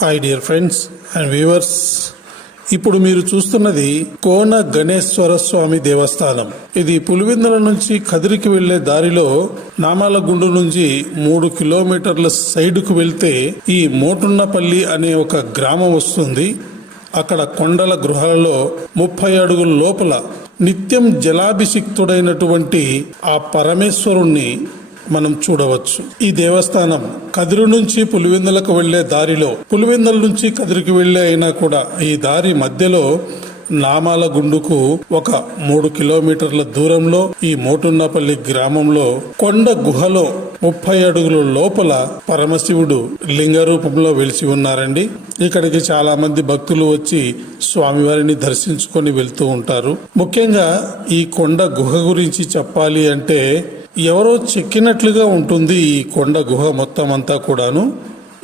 Hi dear friends and viewers ఇప్పుడు మీరు చూస్తున్నది కోన గణేశ్వర స్వామి దేవస్థానం. ఇది పులివెందుల నుంచి కదిరికి వెళ్ళే దారిలో నామాలగుండు నుంచి మూడు కిలోమీటర్ల సైడ్కు వెళ్తే ఈ మోటున్నపల్లి అనే ఒక గ్రామం వస్తుంది. అక్కడ కొండల గృహాలలో ముప్పై అడుగుల లోపల నిత్యం జలాభిషిక్తుడైనటువంటి ఆ పరమేశ్వరుణ్ణి మనం చూడవచ్చు. ఈ దేవస్థానం కదిరి నుంచి పులివెందులకు వెళ్ళే దారిలో పులివెందుల నుంచి కదిరికి వెళ్ళే అయినా కూడా ఈ దారి మధ్యలో నామాల గుండుకు ఒక మూడు కిలోమీటర్ల దూరంలో ఈ మోటున్నపల్లి గ్రామంలో కొండ గుహలో ముప్పై అడుగుల లోపల పరమశివుడు లింగ రూపంలో వెలిసి ఉన్నారండి. ఇక్కడికి చాలా మంది భక్తులు వచ్చి స్వామివారిని దర్శించుకొని వెళ్తూ ఉంటారు. ముఖ్యంగా ఈ కొండ గుహ గురించి చెప్పాలి అంటే ఎవరో చెక్కినట్లుగా ఉంటుంది ఈ కొండ గుహ మొత్తం అంతా కూడాను.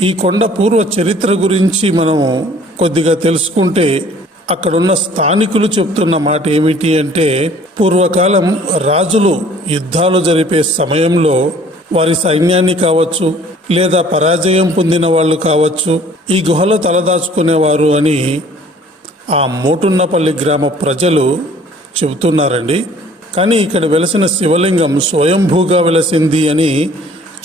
ఈ కొండ పూర్వ చరిత్ర గురించి మనము కొద్దిగా తెలుసుకుంటే అక్కడున్న స్థానికులు చెప్తున్న మాట ఏమిటి అంటే పూర్వకాలం రాజులు యుద్ధాలు జరిపే సమయంలో వారి సైన్యాన్ని కావచ్చు లేదా పరాజయం పొందిన వాళ్ళు కావచ్చు ఈ గుహలో తలదాచుకునేవారు అని ఆ మోటున్నపల్లి గ్రామ ప్రజలు చెబుతున్నారండి. కానీ ఇక్కడ వెలసిన శివలింగం స్వయంభూగా వెలసింది అని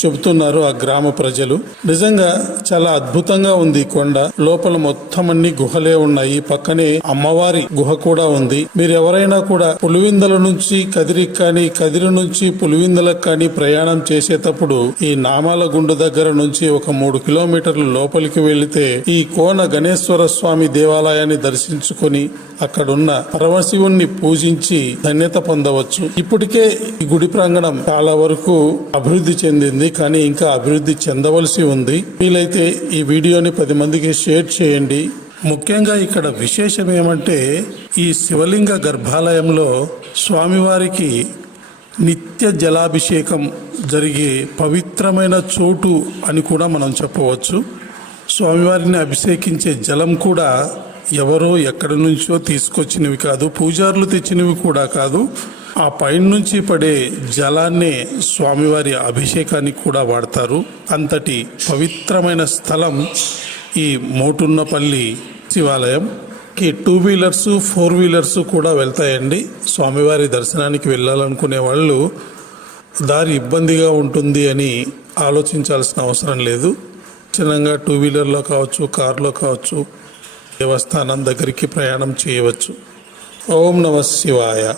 చెబుతున్నారు ఆ గ్రామ ప్రజలు. నిజంగా చాలా అద్భుతంగా ఉంది ఈ కొండ. లోపల మొత్తం అన్ని గుహలే ఉన్నాయి. పక్కనే అమ్మవారి గుహ కూడా ఉంది. మీరు ఎవరైనా కూడా పులివిందల నుంచి కదిరికి కానీ కదిరి నుంచి పులివిందలకు కానీ ప్రయాణం చేసేటప్పుడు ఈ నామాల గుండు దగ్గర నుంచి ఒక మూడు కిలోమీటర్లు లోపలికి వెళితే ఈ కోన గణేశ్వర స్వామి దేవాలయాన్ని దర్శించుకొని అక్కడున్న పరమశివుణ్ణి పూజించి ధన్యత పొందవచ్చు. ఇప్పటికే ఈ గుడి ప్రాంగణం చాలా వరకు అభివృద్ధి చెందింది కానీ ఇంకా అభివృద్ధి చెందవలసి ఉంది. వీలైతే ఈ వీడియోని పది మందికి షేర్ చేయండి. ముఖ్యంగా ఇక్కడ విశేషం ఏమంటే ఈ శివలింగ గర్భాలయంలో స్వామివారికి నిత్య జలాభిషేకం జరిగే పవిత్రమైన చోటు అని కూడా మనం చెప్పవచ్చు. స్వామివారిని అభిషేకించే జలం కూడా ఎవరో ఎక్కడి నుంచో తీసుకొచ్చినవి కాదు పూజారులు తెచ్చినవి కూడా కాదు. ఆ పైనుంచి పడే జలాన్నే స్వామివారి అభిషేకానికి కూడా వాడతారు. అంతటి పవిత్రమైన స్థలం ఈ మోటున్నపల్లి శివాలయం. కి టూ వీలర్స్ ఫోర్ వీలర్స్ కూడా వెళ్తాయండి. స్వామివారి దర్శనానికి వెళ్ళాలనుకునే వాళ్ళు దారి ఇబ్బందిగా ఉంటుంది అని ఆలోచించాల్సిన అవసరం లేదు. చిన్నగా టూ వీలర్లో కావచ్చు కారులో కావచ్చు దేవస్థానం దగ్గరికి ప్రయాణం చేయవచ్చు. ఓం నమ శివాయ.